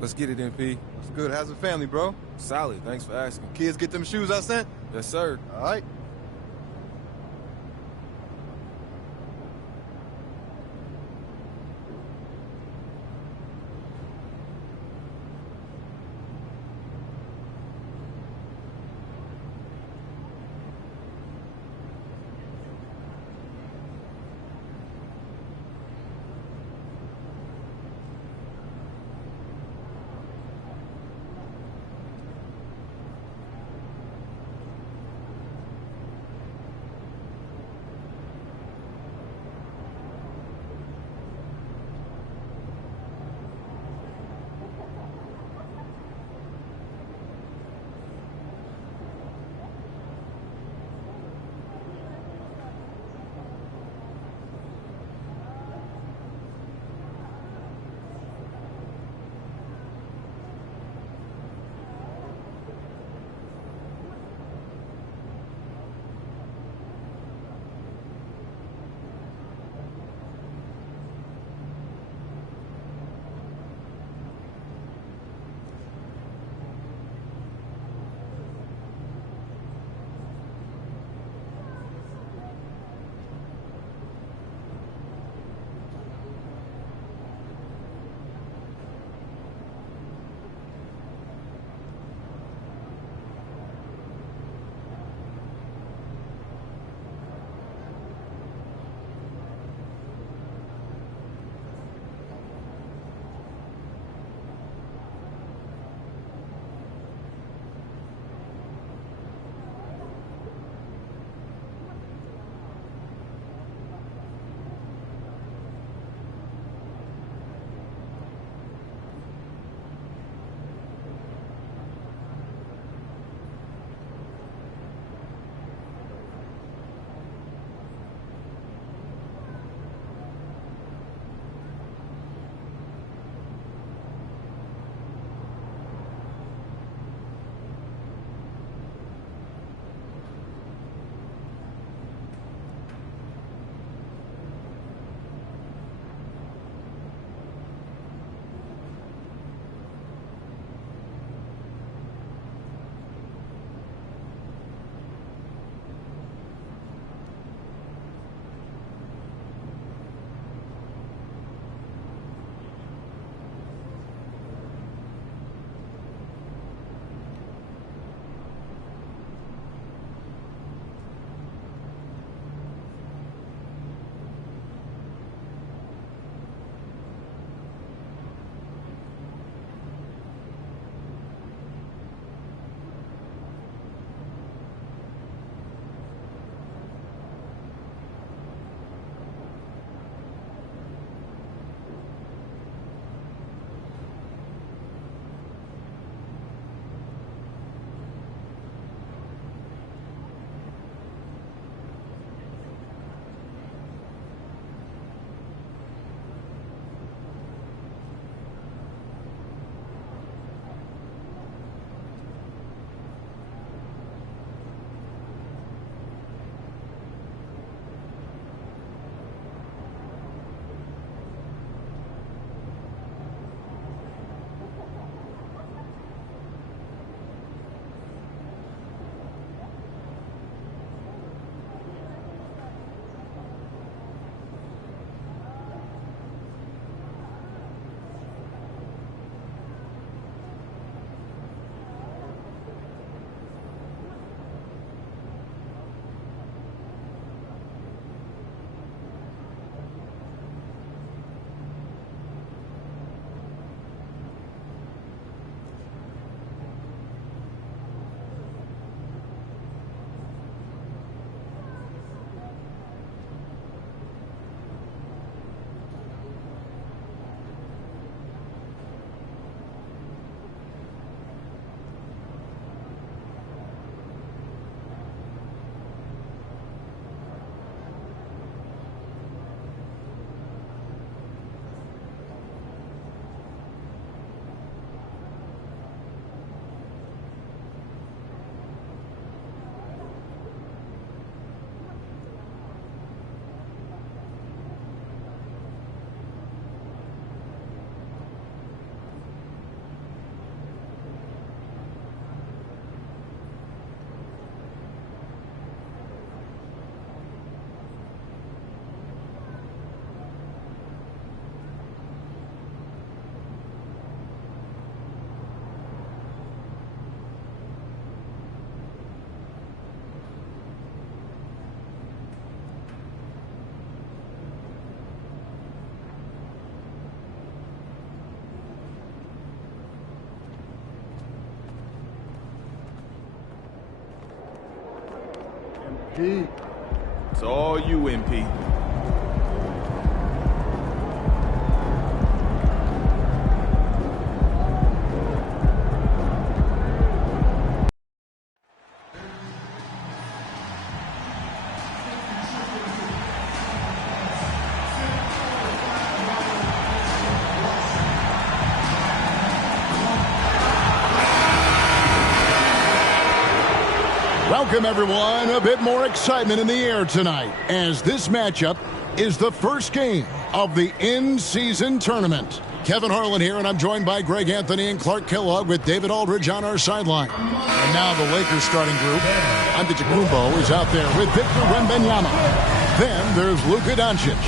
Let's get it, MP. What's good? How's the family, bro? Solid, thanks for asking. Kids get them shoes I sent? Yes, sir. All right. It's all you, MP. Welcome, everyone. A bit more excitement in the air tonight as this matchup is the first game of the in-season tournament. Kevin Harlan here, and I'm joined by Greg Anthony and Clark Kellogg with David Aldridge on our sideline. And now the Lakers starting group. Antetokounmpo is out there with Victor Wembanyama. Then there's Luka Doncic.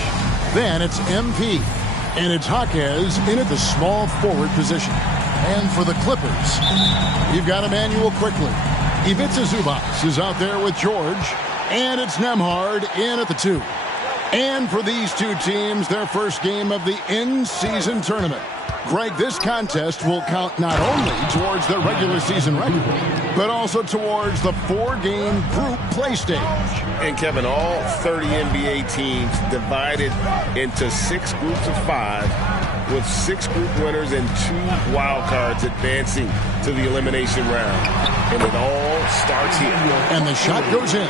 Then it's MP. And it's Jaquez in at the small forward position. And for the Clippers, you've got Emmanuel Quickly. Ivica Zubac is out there with George, and it's Nembhard in at the 2. And for these two teams, their first game of the in-season tournament. Greg, this contest will count not only towards their regular season record, but also towards the 4-game group play stage. And Kevin, all 30 NBA teams divided into 6 groups of 5, with 6 group winners and 2 wild cards advancing to the elimination round. And it all starts here. And the shot goes in.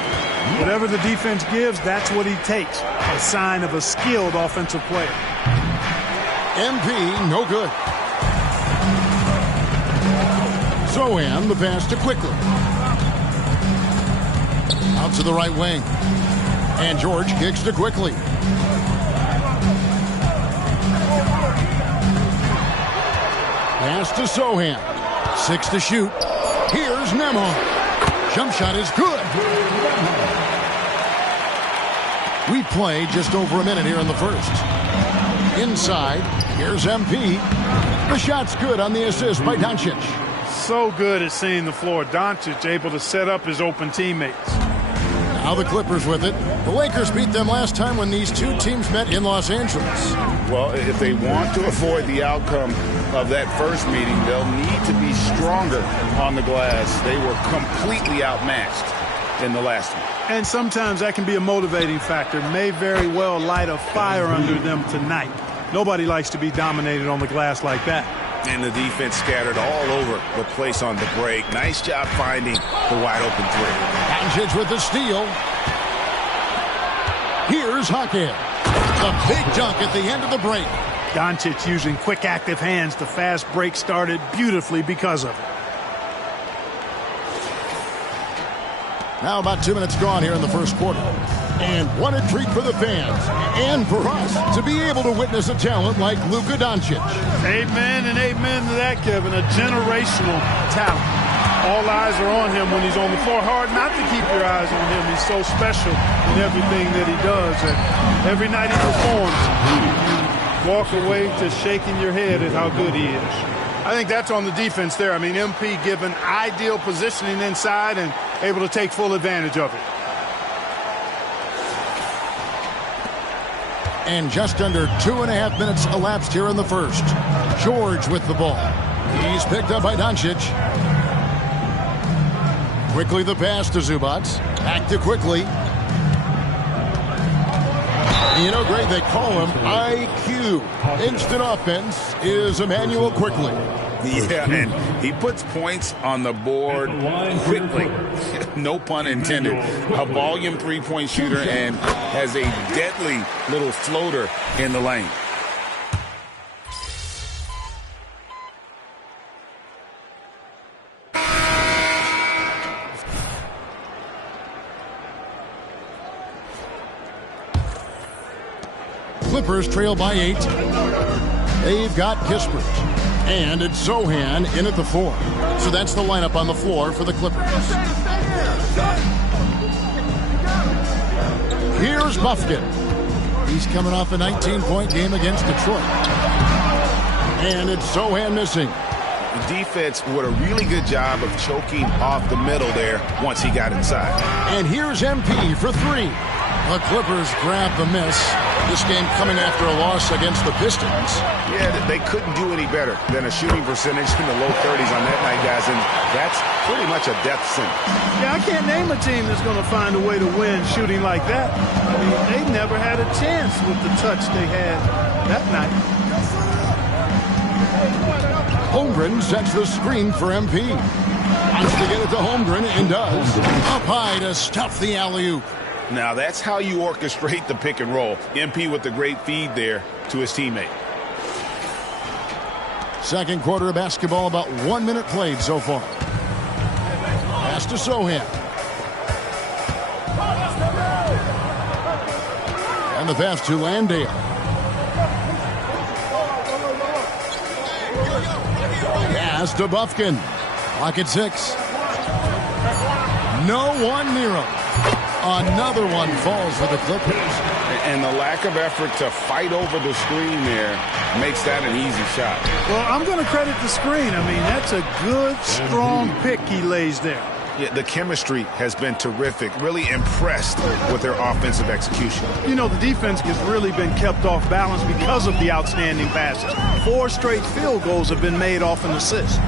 Whatever the defense gives, that's what he takes. A sign of a skilled offensive player. MP, no good. Zohan, the pass to Quickly. Out to the right wing. And George kicks to Quickly. Pass to Zohan. 6 to shoot. Here's Nembhard. Jump shot is good. We played just over a minute here in the first. Inside, here's MP. The shot's good on the assist by Doncic. So good at seeing the floor. Doncic able to set up his open teammates. Now the Clippers with it. The Lakers beat them last time when these two teams met in Los Angeles. Well, if they want to avoid the outcome of that first meeting, they'll need to be stronger on the glass. They were completely outmatched in the last one. And sometimes that can be a motivating factor. May very well light a fire under them tonight. Nobody likes to be dominated on the glass like that. And the defense scattered all over the place on the break. Nice job finding the wide open 3. Doncic with the steal. Here's Jaquez. A big dunk at the end of the break. Doncic using quick active hands. The fast break started beautifully because of it. Now about 2 minutes gone here in the first quarter. And what a treat for the fans and for us to be able to witness a talent like Luka Doncic. Amen and amen to that, Kevin. A generational talent. All eyes are on him when he's on the floor. Hard not to keep your eyes on him. He's so special in everything that he does. And every night he performs, you walk away to shaking your head at how good he is. I think that's on the defense there. I mean, MP given ideal positioning inside and able to take full advantage of it. And just under 2.5 minutes elapsed here in the first. George with the ball. He's picked up by Doncic. Quickly the pass to Zubac. Back to Quickly. You know, Greg, they call him IQ. Instant offense is Emmanuel Quickly. Yeah, and he puts points on the board quickly. No pun intended. A volume three-point shooter and has a deadly little floater in the lane. Clippers trail by 8. They've got Kispert. And it's Zohan in at the 4. So that's the lineup on the floor for the Clippers. Here's Buffkin. He's coming off a 19-point game against Detroit. And it's Zohan missing. The defense did a really good job of choking off the middle there once he got inside. And here's MP for 3. The Clippers grab the miss. This game coming after a loss against the Pistons. Yeah, they couldn't do any better than a shooting percentage in the low 30s on that night, guys, and that's pretty much a death sentence. Yeah, I can't name a team that's going to find a way to win shooting like that. I mean, they never had a chance with the touch they had that night. Holmgren sets the screen for MP. Wants to get it to Holmgren and does. Up high to stuff the alley-oop. Now, that's how you orchestrate the pick and roll. MP with the great feed there to his teammate. Second quarter of basketball, about 1 minute played so far. Pass to Sohan. And the pass to Landale. Pass to Bufkin. Clock at 6. No one near him. Another one falls for the Clippers. And the lack of effort to fight over the screen there makes that an easy shot. Well, I'm going to credit the screen. I mean, that's a good, strong pick he lays there. Yeah, the chemistry has been terrific. Really impressed with their offensive execution. You know, the defense has really been kept off balance because of the outstanding passes. 4 straight field goals have been made off an assist.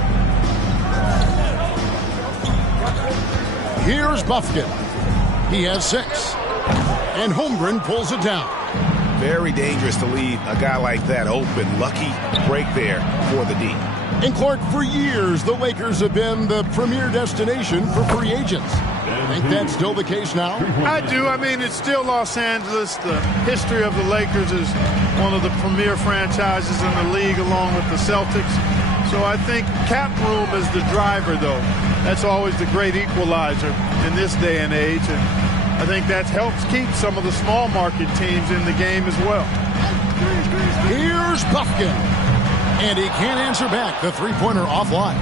Here's Bufkin. He has 6. And Holmgren pulls it down. Very dangerous to leave a guy like that open. Lucky break there for the D. And Clark, for years, the Lakers have been the premier destination for free agents. Think that's still the case now? I do. I mean, it's still Los Angeles. The history of the Lakers is one of the premier franchises in the league along with the Celtics. So I think cap room is the driver, though. That's always the great equalizer in this day and age. And I think that helps keep some of the small market teams in the game as well. Here's Bufkin. And he can't answer back. The three-pointer offline.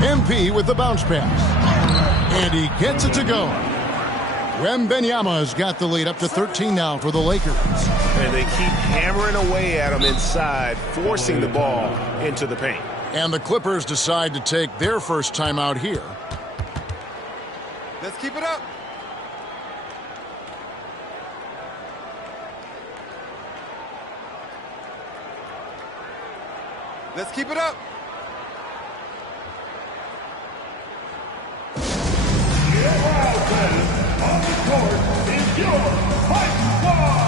MP with the bounce pass. And he gets it to go. Wembanyama's got the lead up to 13 now for the Lakers. And they keep hammering away at him inside, forcing the ball into the paint. And the Clippers decide to take their first timeout here. Let's keep it up. Let's keep it up. On the court is your fight squad.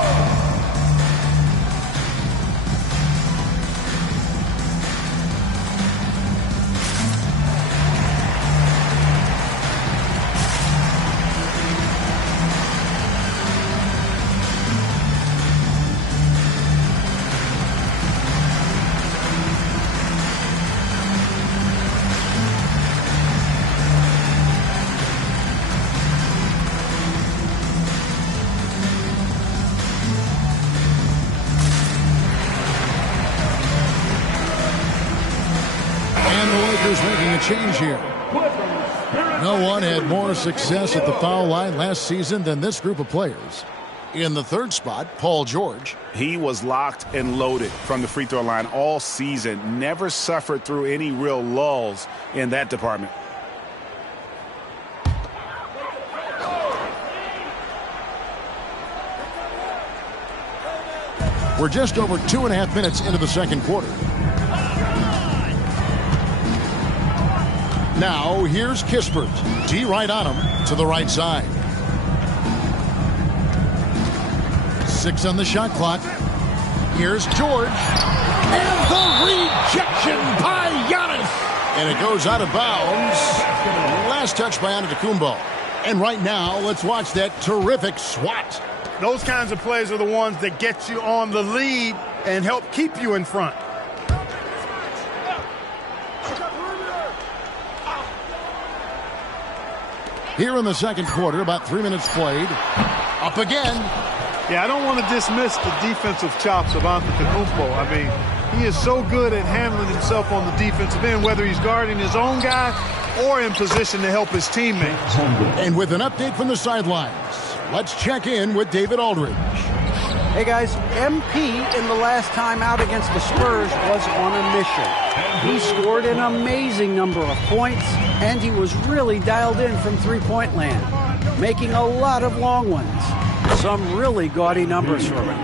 Making a change here. No one had more success at the foul line last season than this group of players. In the third spot, Paul George. He was locked and loaded from the free throw line all season. Never suffered through any real lulls in that department. We're just over 2.5 minutes into the second quarter. Now, here's Kispert. D right on him to the right side. 6 on the shot clock. Here's George. And the rejection by Giannis. And it goes out of bounds. Last touch by Antetokounmpo. And right now, let's watch that terrific swat. Those kinds of plays are the ones that get you on the lead and help keep you in front. Here in the second quarter, about 3 minutes played. Up again. Yeah, I don't want to dismiss the defensive chops of Antetokounmpo. I mean, he is so good at handling himself on the defensive end, whether he's guarding his own guy or in position to help his teammates. And with an update from the sidelines, let's check in with David Aldridge. Hey guys, MP in the last time out against the Spurs was on a mission. He scored an amazing number of points, and he was really dialed in from three-point land, making a lot of long ones. Some really gaudy numbers from him.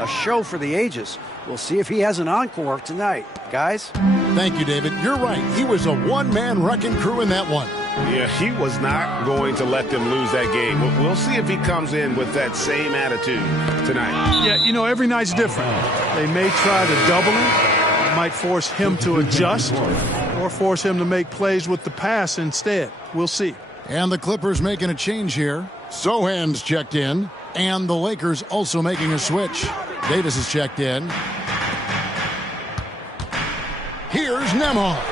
A show for the ages. We'll see if he has an encore tonight. Guys? Thank you, David. You're right. He was a one-man wrecking crew in that one. Yeah, he was not going to let them lose that game. We'll see if he comes in with that same attitude tonight. Yeah, you know, every night's different. They may try to double him, might force him to adjust, or force him to make plays with the pass instead. We'll see. And the Clippers making a change here. Sohan's checked in, and the Lakers also making a switch. Davis is checked in. Here's Nembhard.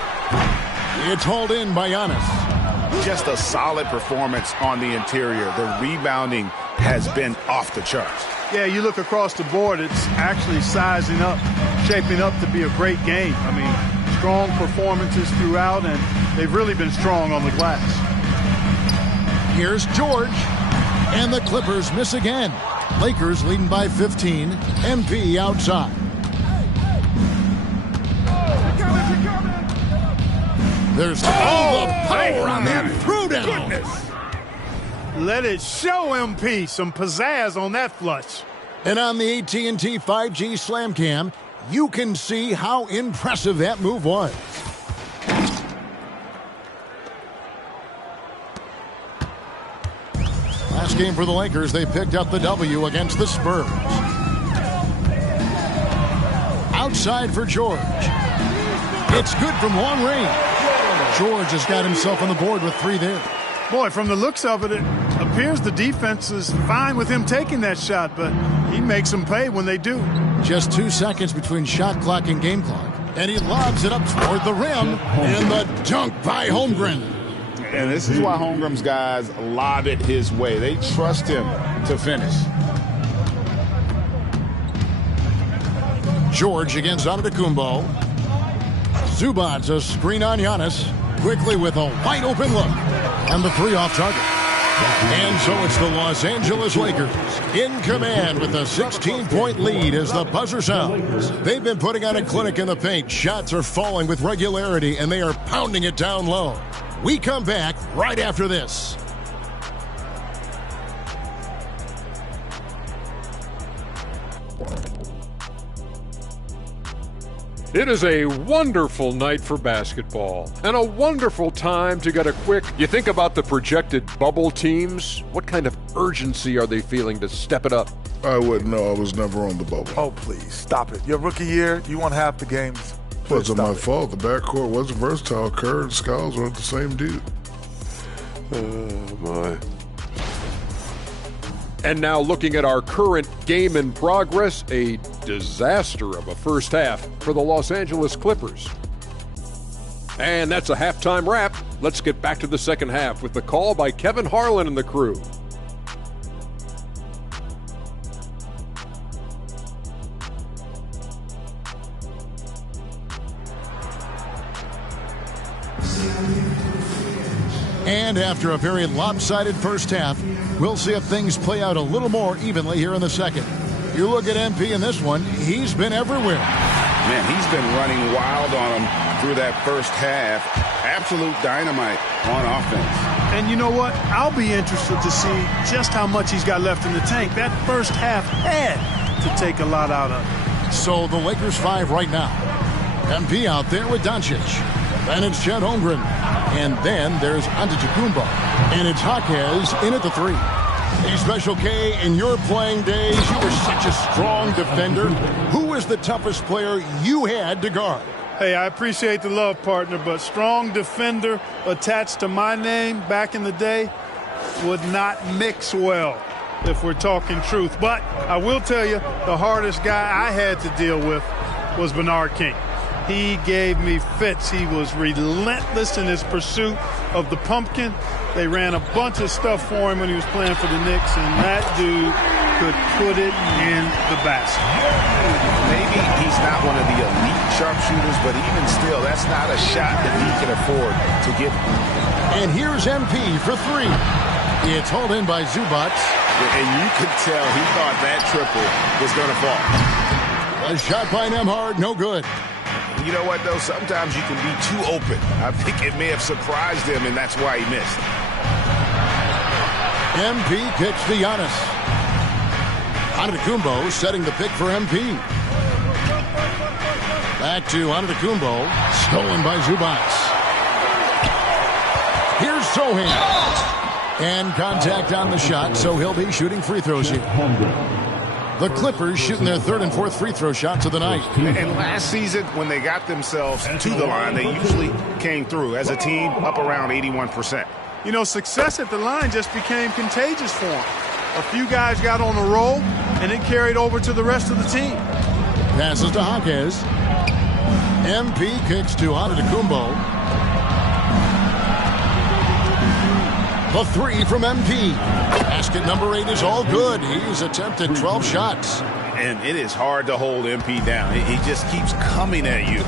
It's hauled in by Giannis. Just a solid performance on the interior. The rebounding has been off the charts. Yeah, you look across the board, it's actually sizing up, shaping up to be a great game. I mean, strong performances throughout, and they've really been strong on the glass. Here's George, and the Clippers miss again. Lakers leading by 15. MP outside. There's all the power on that throw-down. Let it show, MP. Some pizzazz on that flush. And on the AT&T 5G Slam Cam, you can see how impressive that move was. Last game for the Lakers, they picked up the W against the Spurs. Outside for George. It's good from long range. George has got himself on the board with 3 there. Boy, from the looks of it, it appears the defense is fine with him taking that shot, but he makes them pay when they do. Just 2 seconds between shot clock and game clock. And he lobs it up toward the rim. And the dunk by Holmgren. And this is why Holmgren's guys lob it his way. They trust him to finish. George against Antetokounmpo. Zubac's a screen on Giannis. Quickly with a wide open look. And the 3 off target. And so it's the Los Angeles Lakers in command with a 16-point lead as the buzzer sounds. They've been putting on a clinic in the paint. Shots are falling with regularity, and they are pounding it down low. We come back right after this. It is a wonderful night for basketball and a wonderful time to get a quick. You think about the projected bubble teams. What kind of urgency are they feeling to step it up? I wouldn't know. I was never on the bubble. Oh, please, stop it. Your rookie year, you won half the games. It wasn't my fault. The backcourt wasn't versatile. Kerr and Skiles weren't the same dude. Oh, my. And now looking at our current game in progress, a disaster of a first half for the Los Angeles Clippers. And that's a halftime wrap. Let's get back to the second half with the call by Kevin Harlan and the crew. And after a very lopsided first half, we'll see if things play out a little more evenly here in the second. You look at MP in this one, he's been everywhere. Man, he's been running wild on him through that first half. Absolute dynamite on offense. And you know what? I'll be interested to see just how much he's got left in the tank. That first half had to take a lot out of him. So the Lakers 5 right now. MP out there with Doncic. Then it's Chet Holmgren. And then there's Antetokounmpo. And it's Jaquez in at the 3. Hey, Special K, in your playing days, you were such a strong defender. Who was the toughest player you had to guard? Hey, I appreciate the love, partner, but strong defender attached to my name back in the day would not mix well, if we're talking truth. But I will tell you, the hardest guy I had to deal with was Bernard King. He gave me fits. He was relentless in his pursuit of the pumpkin. They ran a bunch of stuff for him when he was playing for the Knicks, and that dude could put it in the basket. Maybe he's not one of the elite sharpshooters, but even still, that's not a shot that he can afford to give. And here's MP for 3. It's hauled in by Zubac. And you could tell he thought that triple was going to fall. A shot by Nembhard, no good. You know what, though? Sometimes you can be too open. I think it may have surprised him, and that's why he missed. MP kicks to Giannis. Antetokounmpo setting the pick for MP. Back to Antetokounmpo. Stolen by Zubats. Here's Sohan. And contact on the shot, so he'll be shooting free throws here. The Clippers shooting their third and fourth free throw shots of the night. And last season, when they got themselves to the line, they usually came through as a team up around 81%. You know, success at the line just became contagious for them. A few guys got on a roll, and it carried over to the rest of the team. Passes to Jaquez. MP kicks to Antetokounmpo. The three from MP. Basket number 8 is all good. He's attempted 12 shots. And it is hard to hold MP down. He just keeps coming at you.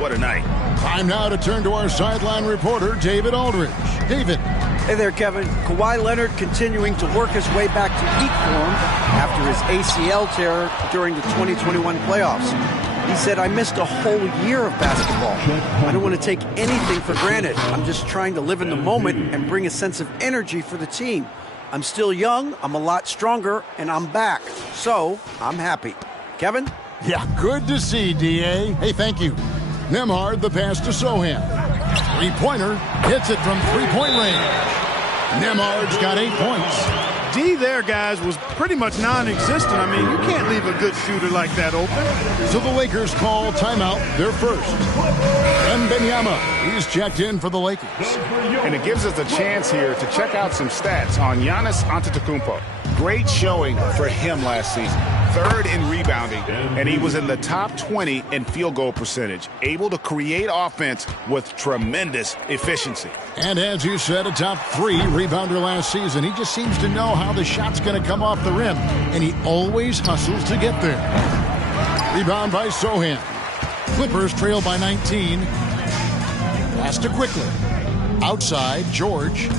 What a night. Time now to turn to our sideline reporter, David Aldridge. David. Hey there, Kevin. Kawhi Leonard continuing to work his way back to peak form after his ACL tear during the 2021 playoffs. He said, I missed a whole year of basketball. I don't want to take anything for granted. I'm just trying to live in the moment and bring a sense of energy for the team. I'm still young, I'm a lot stronger, and I'm back. So, I'm happy. Kevin? Yeah, good to see, D.A. Hey, thank you. Nembhard, the pass to Sohan. Three-pointer, hits it from three-point range. Nembhard's got 8 points. D there, guys, was pretty much non-existent. I mean, you can't leave a good shooter like that open. So the Lakers call timeout, their first. Wembanyama, he's checked in for the Lakers. And it gives us a chance here to check out some stats on Giannis Antetokounmpo. Great showing for him last season. Third in rebounding, and he was in the top 20 in field goal percentage. Able to create offense with tremendous efficiency. And as you said, a top 3 rebounder last season. He just seems to know how the shot's going to come off the rim, and he always hustles to get there. Rebound by Sohan. Clippers trail by 19. Pass to Quickly. Outside, George.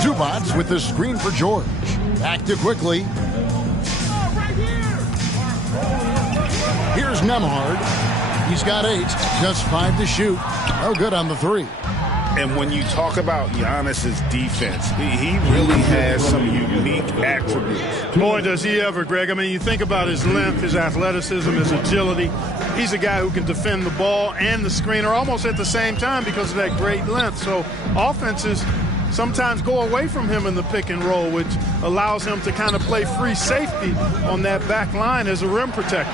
Zubats with the screen for George. Back to Quickly. Here's Nembhard. He's got 8, just 5 to shoot. No good on the 3. And when you talk about Giannis's defense, he really has some unique attributes. Boy, does he ever, Greg. I mean, you think about his length, his athleticism, his agility. He's a guy who can defend the ball and the screener almost at the same time because of that great length. So offenses sometimes go away from him in the pick and roll, which allows him to kind of play free safety on that back line as a rim protector.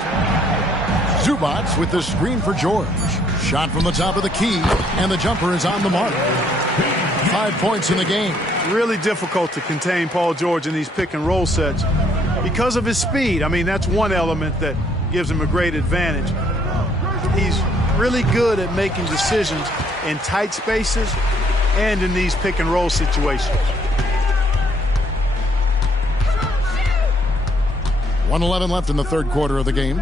Zubats with the screen for George. Shot from the top of the key, and the jumper is on the mark. 5 points in the game. Really difficult to contain Paul George in these pick and roll sets because of his speed. I mean, that's one element that gives him a great advantage. He's really good at making decisions in tight spaces and in these pick and roll situations. 1:11 left in the third quarter of the game.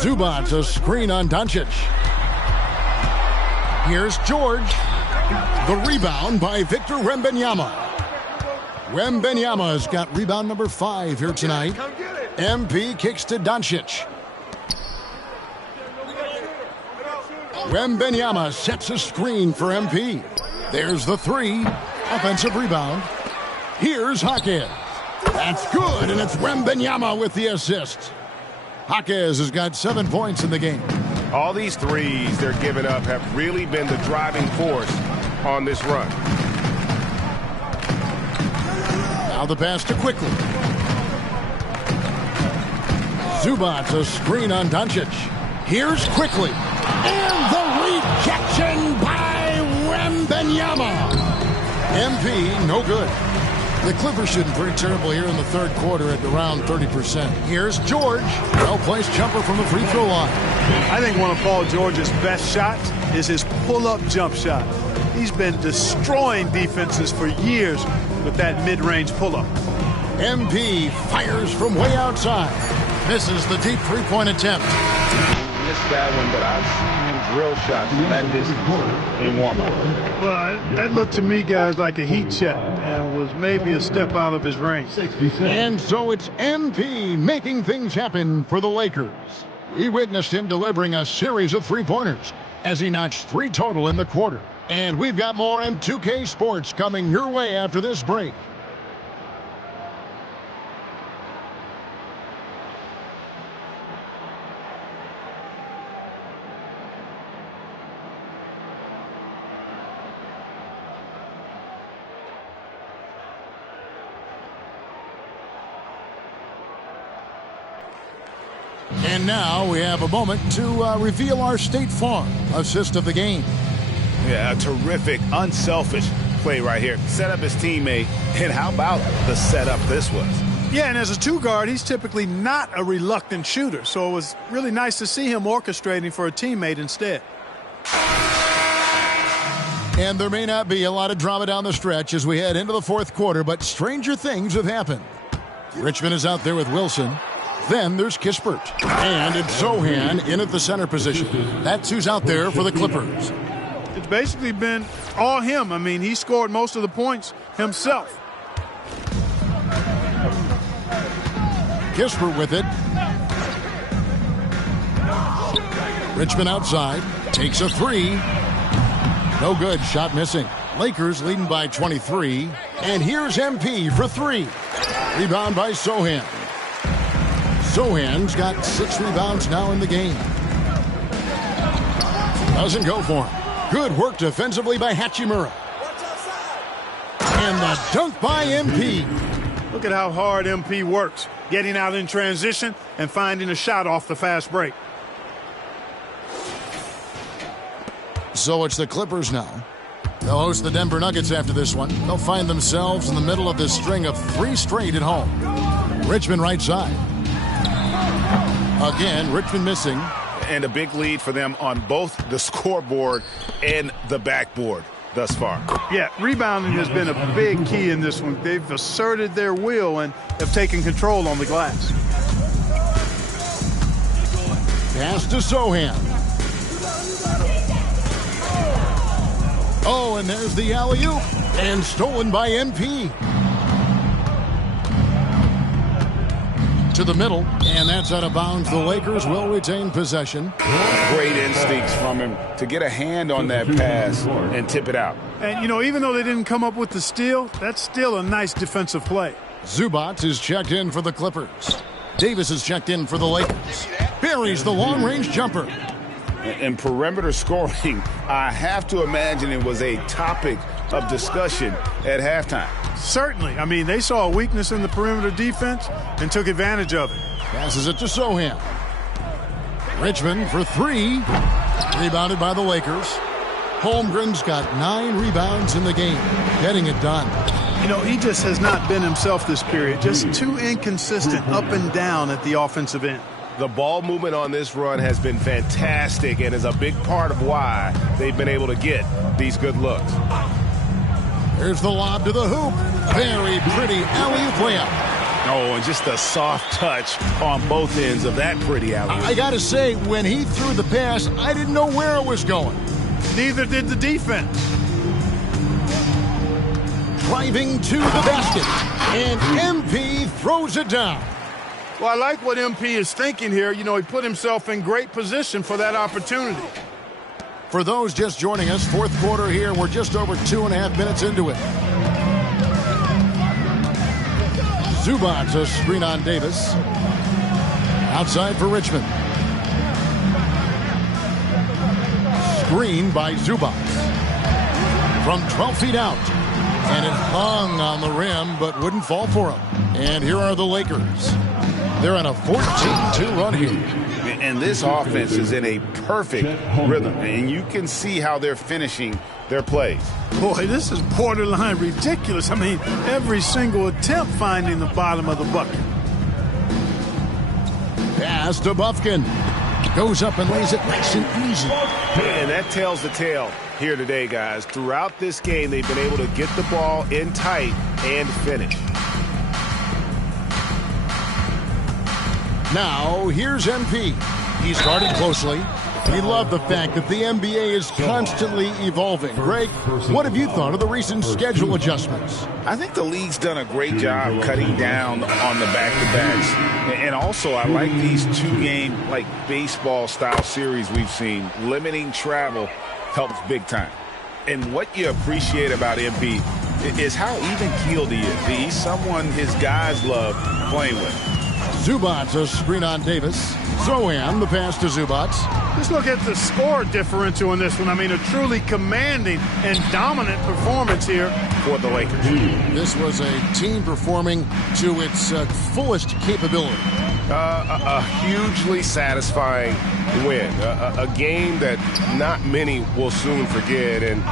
Zubats, a screen on Doncic. Here's George. The rebound by Victor Wembanyama. Wembanyama's got rebound number 5 here tonight. MP kicks to Doncic. Wembanyama sets a screen for MP. There's the 3. Offensive rebound. Here's Jaquez. That's good, and it's Wembanyama with the assist. Jaquez has got 7 points in the game. All these threes they're giving up have really been the driving force on this run. Now the pass to Quickly. Zubats, a screen on Doncic. Here's Quickly. And the rejection by Wembanyama. MP, no good. The Clippers shooting pretty terrible here in the third quarter at around 30%. Here's George. Well-placed jumper from the free throw line. I think one of Paul George's best shots is his pull-up jump shot. He's been destroying defenses for years with that mid-range pull-up. MP fires from way outside. Misses the deep three-point attempt. Missed that one, but I've seen him drill shots from that distance in warm-up. Well, that looked to me, guys, like a heat check and was maybe a step out of his range. And so it's MP making things happen for the Lakers. We witnessed him delivering a series of three-pointers as he notched 3 total in the quarter. And we've got more M2K Sports coming your way after this break. And now we have a moment to reveal our State Farm assist of the game. Yeah, a terrific, unselfish play right here. Set up his teammate, and how about the setup this was? Yeah, and as a two-guard, he's typically not a reluctant shooter, so it was really nice to see him orchestrating for a teammate instead. And there may not be a lot of drama down the stretch as we head into the fourth quarter, but stranger things have happened. Richmond is out there with Wilson. Then there's Kispert. And it's Zohan in at the center position. That's who's out there for the Clippers. It's basically been all him. I mean, he scored most of the points himself. Kispert with it. Richmond outside. Takes a three. No good. Shot missing. Lakers leading by 23. And here's MP for three. Rebound by Zohan. Zohan's got 6 rebounds now in the game. Doesn't go for him. Good work defensively by Hachimura. And the dunk by MP. Look at how hard MP works, getting out in transition and finding a shot off the fast break. So it's the Clippers now. They'll host the Denver Nuggets after this one. They'll find themselves in the middle of this string of 3 straight at home. Richmond right side. Again, Richmond missing. And a big lead for them on both the scoreboard and the backboard thus far. Yeah, rebounding has been a big key in this one. They've asserted their will and have taken control on the glass. Pass to Zohan. Oh, and there's the alley-oop. And stolen by MP. To the middle, and that's out of bounds. The Lakers will retain possession. Great instincts from him to get a hand on that pass and tip it out. And, you know, even though they didn't come up with the steal, that's still a nice defensive play. Zubac is checked in for the Clippers. Davis is checked in for the Lakers. Buries the long-range jumper. And perimeter scoring, I have to imagine it was a topic of discussion at halftime. Certainly. I mean, they saw a weakness in the perimeter defense and took advantage of it. Passes it to Zohan. Richmond for 3. Rebounded by the Lakers. Holmgren's got 9 rebounds in the game. Getting it done. You know, he just has not been himself this period. Just too inconsistent up and down at the offensive end. The ball movement on this run has been fantastic and is a big part of why they've been able to get these good looks. Here's the lob to the hoop. Very pretty alley-oop layup. Oh, and just a soft touch on both ends of that pretty alley-oop. I got to say, when he threw the pass, I didn't know where it was going. Neither did the defense. Driving to the basket. And MP throws it down. Well, I like what MP is thinking here. You know, he put himself in great position for that opportunity. For those just joining us, fourth quarter here. We're just over 2.5 minutes into it. Zubac, a screen on Davis. Outside for Richmond. Screen by Zubac. From 12 feet out. And it hung on the rim, but wouldn't fall for him. And here are the Lakers. They're on a 14-2 run here. And this offense is in a perfect rhythm. And you can see how they're finishing their plays. Boy, this is borderline ridiculous. I mean, every single attempt finding the bottom of the bucket. Pass to Bufkin. Goes up and lays it nice and easy. And that tells the tale here today, guys. Throughout this game, they've been able to get the ball in tight and finish. Now, here's MP. He's guarded closely. We love the fact that the NBA is constantly evolving. Greg, what have you thought of the recent schedule adjustments? I think the league's done a great job cutting down on the back-to-backs. And also, I like these 2-game, like, baseball-style series we've seen. Limiting travel helps big time. And what you appreciate about MP is how even-keeled he is. He's someone his guys love playing with. Zubac, a screen on Davis. Zohan, the pass to Zubac. Just look at the score differential in this one. I mean, a truly commanding and dominant performance here for the Lakers. This was a team performing to its fullest capability. A hugely satisfying win. A game that not many will soon forget. And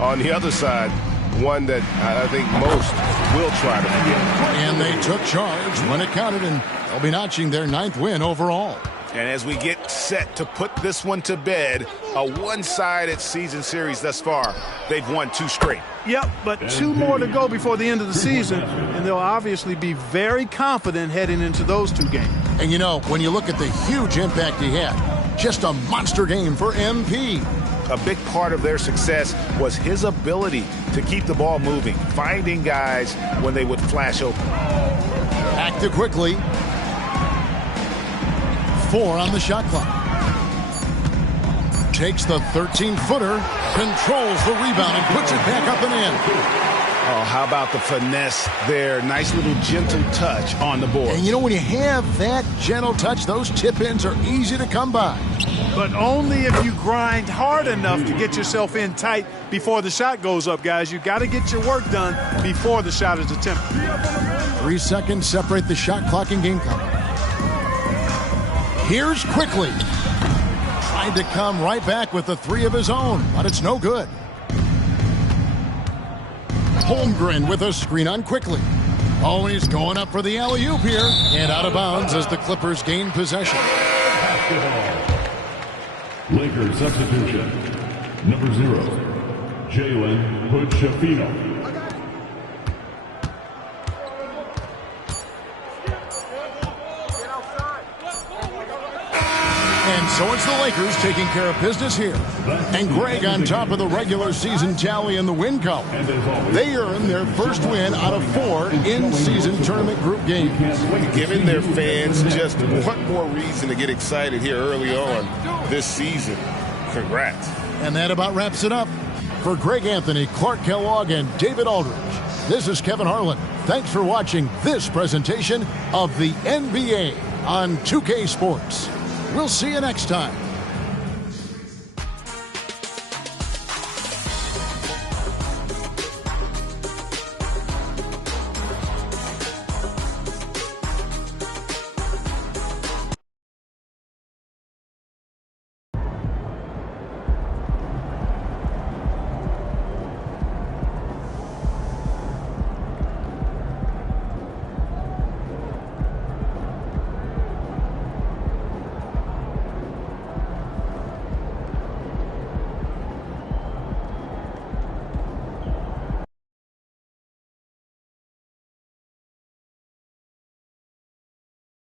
on the other side, one that I think most will try to forget. And they took charge when it counted, and they'll be notching their 9th win overall. And as we get set to put this one to bed, a one-sided season series thus far, they've won 2 straight. Yep, but 2 more to go before the end of the season, and they'll obviously be very confident heading into those 2 games. And you know, when you look at the huge impact he had, just a monster game for MP. A big part of their success was his ability to keep the ball moving, finding guys when they would flash open. Acted quickly. 4 on the shot clock. Takes the 13-footer, controls the rebound, and puts it back up and in. Oh, how about the finesse there? Nice little gentle touch on the board. And you know, when you have that gentle touch, those tip-ins are easy to come by. But only if you grind hard enough to get yourself in tight before the shot goes up, guys. You got to get your work done before the shot is attempted. 3 seconds separate the shot clock and game clock. Here's quickly. Tried to come right back with the 3 of his own, but it's no good. Holmgren with a screen on quickly. Oh, he's going up for the alley-oop here. And out of bounds as the Clippers gain possession. Lakers substitution. Number 0, Jalen Hood-Schifino. And so it's the Lakers taking care of business here. And Greg on top of the regular season tally in the win column. They earn their first win out of 4 in-season tournament group games. Giving their fans just one more reason to get excited here early on this season. Congrats. And that about wraps it up. For Greg Anthony, Clark Kellogg, and David Aldridge, this is Kevin Harlan. Thanks for watching this presentation of the NBA on 2K Sports. We'll see you next time.